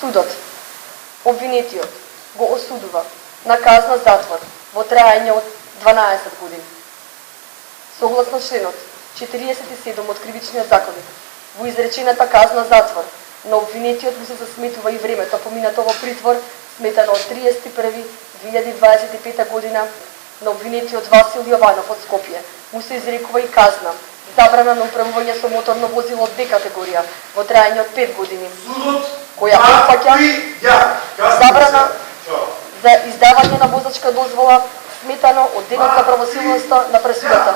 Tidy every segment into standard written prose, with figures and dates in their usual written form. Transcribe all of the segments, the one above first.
Судот, обвинетиот, го осудува на казна затвор во траење од 12 години. Согласно членот 47 од Кривичниот законник, во изречената казна затвор на обвинетиот му се засметува и времето поминато во притвор, сметано од 31.2025 година. На обвинетиот Васил Јованов од Скопје му се изрекува и казна забрана на управување со моторно возило од Б категорија во траење од 5 години, која опфаќа забрана за издавање на возачка дозвола сметано од денот на правосилноста на пресудата.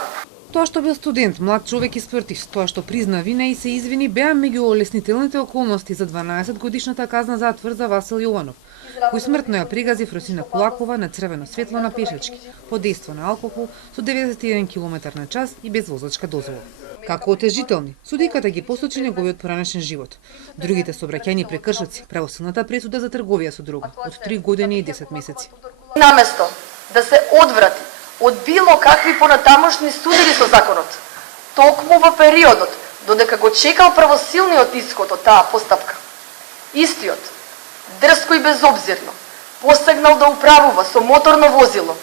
Тоа што бил студент, млад човек и спортист, тоа што призна вина и се извини, беа меѓу олеснителните околности за 12 годишната казна затвор за Васил Јованов, кој смртно ја пригази Фросина Кулакова на црвено светло на пешачки, под дејство на алкохол со 91 км на час и без возачка дозвола. Како отежителни, судиката ги посочи неговиот поранешен живот. Другите сообраќајни прекршоци, правосилната пресуда за трговија со дрога од 3 години и 10 месеци. Наместо да се одврати од било какви понатамошни судири со законот, токму во периодот додека го чекал правосилниот исход од таа постапка, истиот, дрско и безобзирно, посегнал да управува со моторно возило,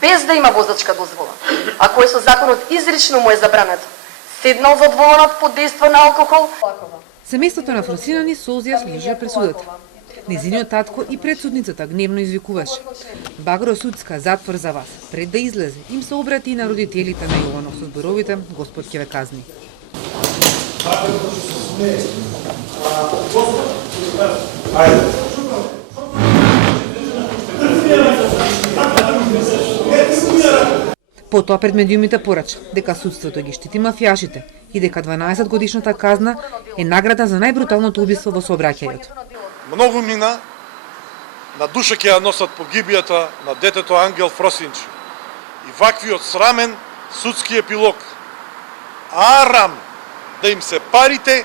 без да има возачка дозвола, а кој со законот изрично му е забрането, седнал зад воланот под дејство на алкохол. Семејството на Фросина ни солзија служи пресудата. Незиниот татко и предсудницата гневно извикуваше: "Багро судска, затвор за вас." Пред да излезе, им се обрати и на родителите на Јованов со зборовите: "Господ ќе ве казни." Потоа пред медиумите порача дека судството ги штити мафијашите и дека 12 годишната казна е награда за најбруталното убиство во сообраќајот. Многу мина, на душа ќе ја носат погибијата на детето Ангел Фросинче и ваквиот срамен судски епилог. Арам да им се парите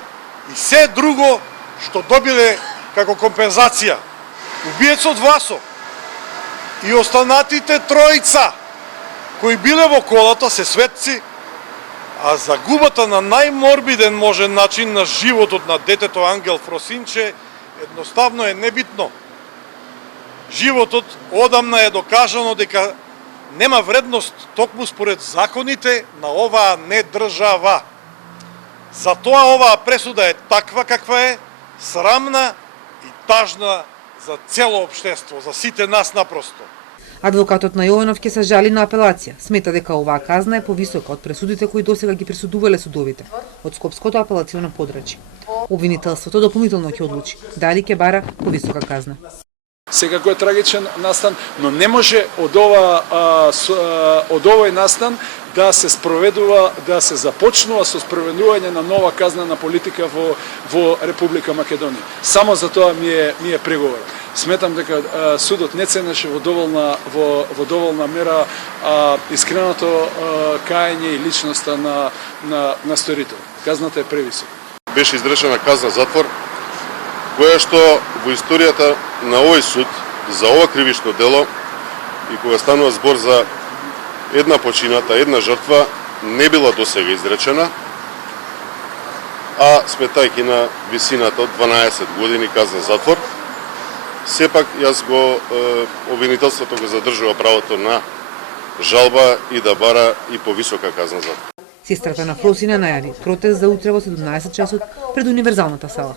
и се друго што добиле како компензација. Убиецот Васо и останатите тројца кои биле во колата се светци, а загубата на најморбиден можен начин на животот на детето Ангел Фросинче едноставно е небитно. Животот одамна е докажано дека нема вредност токму според законите на оваа недржава. Затоа оваа пресуда е таква каква е, срамна и тажна за цело општество, за сите нас напросто. Адвокатот на Јованов ќе се жали на апелација. Смета дека оваа казна е повисока од пресудите кои досега ги пресудувале судовите од Скопското апелацијно подрачје. Обвинителството дополнително ќе одлучи дали ќе бара повисока казна. Секако е трагичен настан, но не може од овој настан да се спроведува, да се започнува со спроведување на нова казнена политика во Република Македонија. Само за тоа ми е преговор. Сметам дека судот не ценеше во доволна мера искреното каење и личноста на сторител. Казната е превисока. Беше изречена казна затвор, која што во историјата на овој суд за ова кривично дело и кога станува збор за една почината, една жртва, не била досега изречена, а сметајќи на висината од 12 години казна затвор, сепак јас обвинителството го задржува правото на жалба и да бара и повисока казна затвор. Сестрата на Фросина најави протест за утре во 17 часот пред универзалната сала.